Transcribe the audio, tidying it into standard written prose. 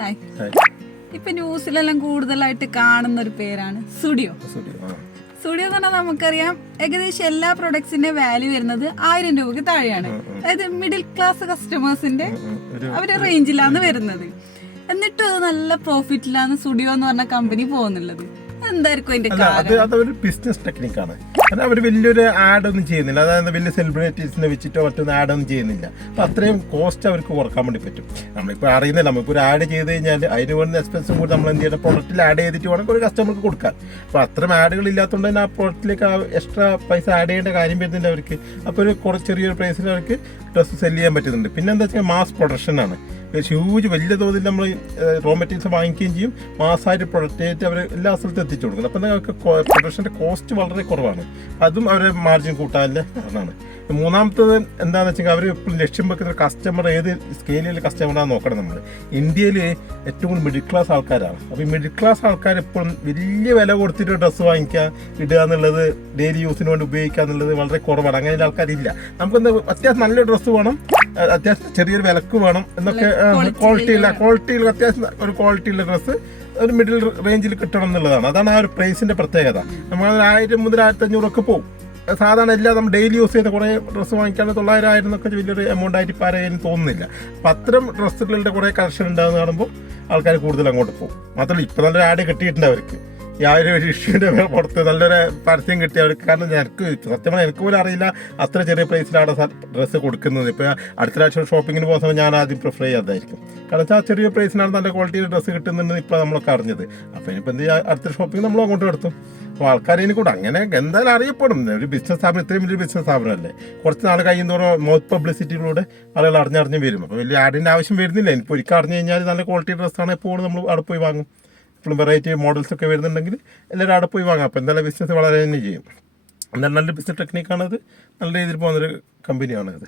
Hi. ഇപ്പൊ ന്യൂസിലെല്ലാം കൂടുതലായിട്ട് കാണുന്ന ഒരു പേരാണ് സുഡിയോ. സുഡിയോ എന്ന് പറഞ്ഞാൽ നമുക്കറിയാം ഏകദേശം എല്ലാ പ്രൊഡക്ട്സിന്റെ വാല്യൂ വരുന്നത് 1000 രൂപക്ക് താഴെയാണ്. അതായത് മിഡിൽ ക്ലാസ് കസ്റ്റമേഴ്സിന്റെ അവരുടെ റേഞ്ചിലാണ് വരുന്നത്. എന്നിട്ടും അത് നല്ല പ്രോഫിറ്റിലാണ് സുഡിയോ എന്ന് പറഞ്ഞ കമ്പനി പോകുന്നുള്ളത്. എന്തായിരിക്കും അതിന്റെ കാരണം? അതൊരു ബിസിനസ് ടെക്നിക്കാണ്. കാരണം അവർ വലിയൊരു ആഡ് ഒന്നും ചെയ്യുന്നില്ല. അതായത് വലിയ സെലിബ്രിറ്റീസിനെ വെച്ചിട്ടോ മറ്റൊന്നും ആഡ് ഒന്നും ചെയ്യുന്നില്ല. അപ്പോൾ അത്രയും കോസ്റ്റ് അവർക്ക് കുറക്കാൻ വേണ്ടി പറ്റും. നമ്മളിപ്പോൾ അറിയുന്നില്ല, നമുക്കൊരു ഒരു ആഡ് ചെയ്ത് കഴിഞ്ഞാൽ അതിന് വേണ്ട എക്സ്പെൻസും കൂടി നമ്മൾ എന്ത് ചെയ്യണം, പ്രൊഡക്റ്റിൽ ആഡ് ചെയ്തിട്ട് വേണമെങ്കിൽ ഒരു കസ്റ്റമർക്ക് കൊടുക്കാൻ. അപ്പോൾ അത്രയും ആഡുകൾ ഇല്ലാത്തതുകൊണ്ട് തന്നെ ആ പ്രൊഡക്റ്റിലേക്ക് എക്സ്ട്രാ പൈസ ആഡ് ചെയ്യേണ്ട കാര്യം വരുന്നില്ല അവർക്ക്. അപ്പോൾ ഒരു ചെറിയൊരു പ്രൈസിൽ അവർക്ക് ഡ്രസ്സ് സെല് ചെയ്യാൻ പറ്റുന്നുണ്ട്. പിന്നെ എന്താ വെച്ചാൽ മാസ് പ്രൊഡക്ഷനാണ്. ഹ്യൂജ് വലിയ തോതിൽ നമ്മൾ റോ മെറ്റീരിയൽസ് വാങ്ങിക്കുകയും ചെയ്യും. മാസമായിട്ട് പ്രൊഡക്റ്റ് ആയിട്ട് അവർ എല്ലാ സ്ഥലത്തും എത്തിച്ചു കൊടുക്കുന്നത്. അപ്പം നിങ്ങൾക്ക് പ്രൊഡക്ഷൻ്റെ കോസ്റ്റ് വളരെ കുറവാണ്. അതും അവരെ മാർജിൻ കൂട്ടാനുള്ള കാരണമാണ്. മൂന്നാമത്തത് എന്താണെന്ന് വെച്ചാൽ അവർ ഇപ്പോൾ ലക്ഷ്യം വെക്കുന്ന കസ്റ്റമർ ഏത് സ്കെയിലിൽ കസ്റ്റമറാണെന്ന് നോക്കണം. നമ്മൾ ഇന്ത്യയിൽ ഏറ്റവും കൂടുതൽ മിഡിൽ ക്ലാസ് ആൾക്കാരാണ്. അപ്പോൾ ഈ മിഡിൽ ക്ലാസ് ആൾക്കാർ എപ്പോഴും വലിയ വില കൊടുത്തിട്ട് ഡ്രസ്സ് വാങ്ങിക്കുക, ഇടുക എന്നുള്ളത്, ഡെയിലി യൂസിന് വേണ്ടി ഉപയോഗിക്കുക എന്നുള്ളത് വളരെ കുറവാണ്. അങ്ങനെയുള്ള ആൾക്കാരില്ല. നമുക്കെന്താ അത്യാവശ്യം നല്ല ഡ്രസ്സ് വേണം, അത്യാവശ്യം ചെറിയൊരു വിലക്ക് വേണം എന്നൊക്കെ, ക്വാളിറ്റിയിൽ അത്യാവശ്യം ഒരു ക്വാളിറ്റിയുള്ള ഡ്രസ്സ് ഒരു മിഡിൽ റേഞ്ചിൽ കിട്ടണം എന്നുള്ളതാണ്. അതാണ് ആ ഒരു പ്രൈസിൻ്റെ പ്രത്യേകത. നമ്മൾ 1000 മുതൽ 1500 പോകും. സാധാരണ എല്ലാം നമ്മൾ ഡെയിലി യൂസ് ചെയ്യുന്ന കുറേ ഡ്രസ്സ് വാങ്ങിക്കാണ്ട് 900 എന്നൊക്കെ വലിയൊരു എമൗണ്ട് ആയിട്ട് ഇപ്പോൾ ആരെയും തോന്നുന്നില്ല. അപ്പം അത്തരം ഡ്രസ്സുകളുടെ കുറേ കളക്ഷൻ ഉണ്ടാകുന്ന കാണുമ്പോൾ ആൾക്കാർ കൂടുതൽ അങ്ങോട്ട് പോകും. മാത്രമല്ല ഇപ്പോൾ നല്ലൊരു ആഡ് കിട്ടിയിട്ടുണ്ട് അവർക്ക്. ഈ ആ ഒരു ഇഷ്യൂവിൻ്റെ പുറത്ത് നല്ലൊരു പരസ്യം കിട്ടി അവർക്ക്. കാരണം എനിക്ക് സത്യം പറഞ്ഞാൽ എനിക്ക് പോലും അറിയില്ല അത്ര ചെറിയ പ്രൈസിലാണ് ഡ്രസ്സ് കൊടുക്കുന്നത്. ഇപ്പോൾ അടുത്ത പ്രാവശ്യം ഷോപ്പിങ്ങിന് പോകുന്ന സമയം ഞാൻ ആദ്യം പ്രിഫർ ചെയ്യാതായിരിക്കും. കാരണം വെച്ചാൽ ആ ചെറിയ പ്രൈസിനാണ് നല്ല ക്വാളിറ്റിയിൽ ഡ്രസ്സ് കിട്ടുന്നുണ്ടെന്ന് ഇപ്പോൾ നമ്മളൊക്കെ അറിഞ്ഞത്. അപ്പോൾ ഇനിയിപ്പോൾ എന്ത് ചെയ്യുക, അടുത്ത ഷോപ്പിംഗ് നമ്മൾ അങ്ങോട്ട് എടുത്തും. അപ്പോൾ ആൾക്കാരിനെ കൂടെ അങ്ങനെ എന്തായാലും അറിയപ്പെടും. ഒരു ബിസിനസ് സ്ഥാപനം ഇത്രയും വലിയൊരു ബിസിനസ് സ്ഥാപനമല്ലേ. കുറച്ച് നാൾ കഴിയുന്നതോറും മൗത്ത് പബ്ലിസിറ്റിയിലൂടെ ആളുകൾ അറിഞ്ഞറിഞ്ഞ് വരും. അപ്പോൾ വലിയ ആഡിൻ്റെ ആവശ്യം വരുന്നില്ല. ഇപ്പോൾ ഒരിക്കൽ അറിഞ്ഞു കഴിഞ്ഞാൽ നല്ല ക്വാളിറ്റി ഡ്രസ്സാണ് എപ്പോഴും നമ്മൾ അവിടെ പോയി വാങ്ങും. ഇപ്പോഴും വെറൈറ്റി മോഡൽസൊക്കെ വരുന്നുണ്ടെങ്കിൽ എല്ലാവരും അവിടെ പോയി വാങ്ങാം. അപ്പോൾ എന്തായാലും ബിസിനസ് വളരെ തന്നെ ചെയ്യും. എന്തായാലും നല്ല ബിസിനസ് ടെക്നിക്കാണത്. നല്ല രീതിയിൽ പോകുന്നൊരു കമ്പനിയാണത്.